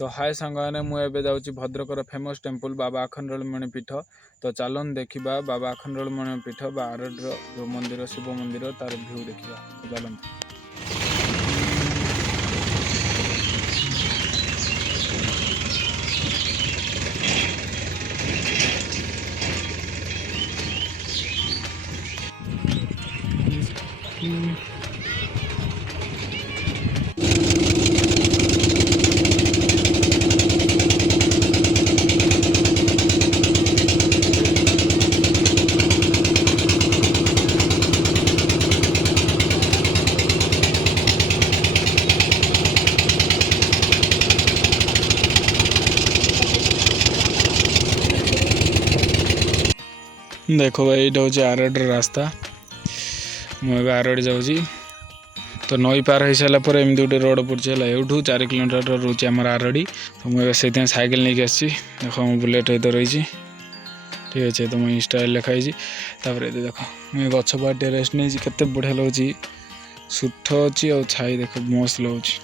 तो हाय सांगने मुझे जाऊँगी भद्रकर फेमस टेम्पल बाबा आखंडलमणि पीठ। तो चलन देखा बाबा आखंडलमणि पीठ बा आरडीर जो मंदिर शिव मंदिर तार भ्यू देखा। तो चलते देखो भाई ये हूँ आरडीर रास्ता। मुझे आरडी जाऊँगी तो नई पार हो सारापर एमती गोटे रोड पड़े यूँ 4 किलोमीटर रोचे आम आरडी। तो मुझे से सैकेल नहीं आसी देख मो बुलेट तो रही ठीक अच्छे। तो मुझे इंस्टा लिखाई देख मुझे गछ पाटे रेस्ट नहीं के बढ़िया लगे सुठ अच्छी और छाई देख मस्त लगे।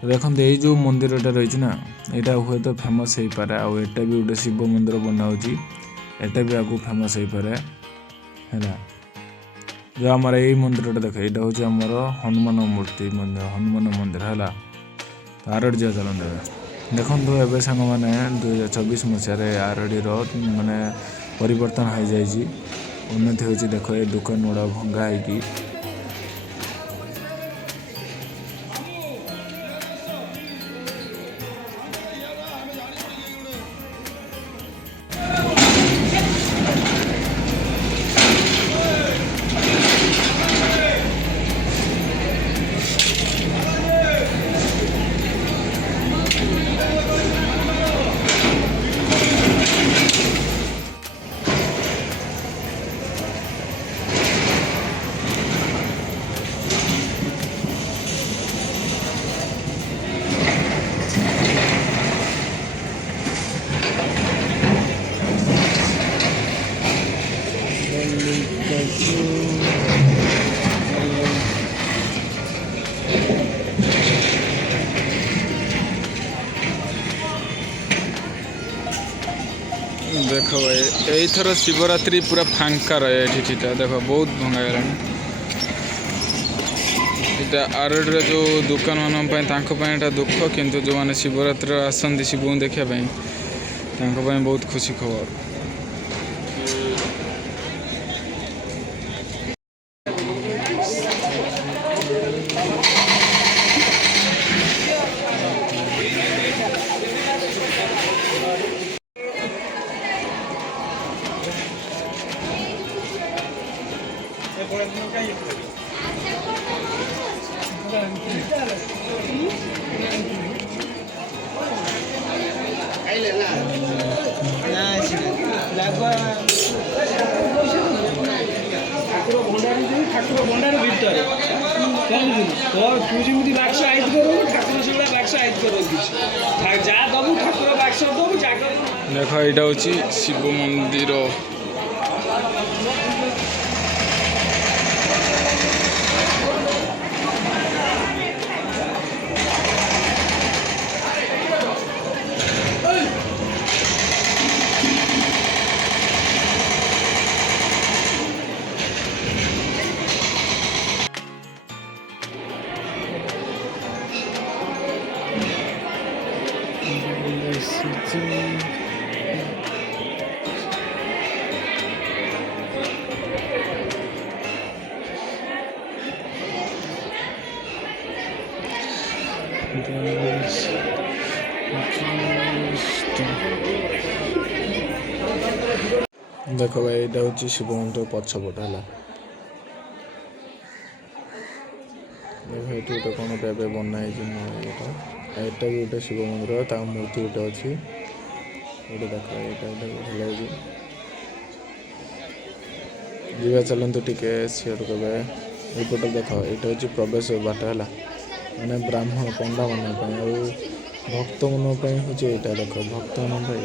तो देखते ये जो मंदिरटा रही ना यहाँ हुए तो फेमस हो पारे आटा भी गोटे शिव मंदिर बनाऊँगी एटा भी आगू फेमस हो पारे है। जो आम यही मंदिरटा देख यहाँ हूँ आमर हनुमान मूर्ति मंदिर हनुमान मंदिर है। तो आरडी जा चलते देखो एवं सांग मैंने 2024 मसीह आरडीर माने परिवर्तन हो जाए उन्नति हो देख ये दुकान गुड़ा भंगा है। देख भाई यही थर शिवरात्रि पूरा फांका रहे ठीटा देख बहुत भंगागला। यहाँ आरडीर जो दुकान माना दुख किंतु जो मैंने शिवरात्रि आसती शिव को देखापी बहुत खुशी खबर। ठाकुर भंडार भितर तो तू जमी बाक्स आईत कर ठाकुर से बाक्स आईत कर जा दबू ठाकुर बाक्स दबू देख यहाँ हूँ शिव मंदिर। देख भाई यहाँ हूँ शिव मंदिर पछपट है गोटे कौन पे बनाई यहाँ भी गोटे शिव मंदिर मूर्ति गोटे अच्छी गोटे देख भल लगे जीवा चलते टे सीआड़ के यपटे देख यहाँ हूँ प्रवेश बाट है मैंने ब्राह्मण पंडा मान भक्त मन हूँ यहाँ देख भक्त मन है।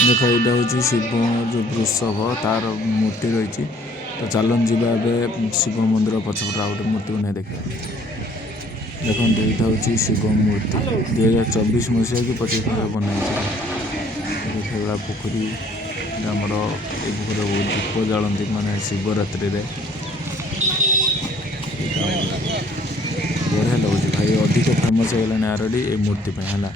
देख यहाँ हूँ शिव जो वृषभ तार मूर्ति रही ତ ଚାଲନ୍ତୁ ଯିବା ଏବେ ଶିବ ମନ୍ଦିର ପଛପଟେ ଆଉ ଗୋଟେ ମୂର୍ତ୍ତିକୁ ନେଇ ଦେଖିବା। ଦେଖନ୍ତୁ ଏଇଟା ହେଉଛି ଶିବ ମୂର୍ତ୍ତି 2024 ମସିହା କି 25 ମସିହା ବନା ହେଇଛି। ଦେଖେଇଲା ପୋଖରୀ ଆମର ଏଇ ପୋଖରୀରେ ବହୁତ ଦୀପ ଜାଳନ୍ତି ମାନେ ଶିବରାତ୍ରିରେ। ବଢ଼ିଆ ଲାଗୁଛି ଭାଇ, ଅଧିକ ଫେମସ୍ ହେଇଗଲାଣି ଆରଡ଼ି ଏଇ ମୂର୍ତ୍ତି ପାଇଁ ହେଲା।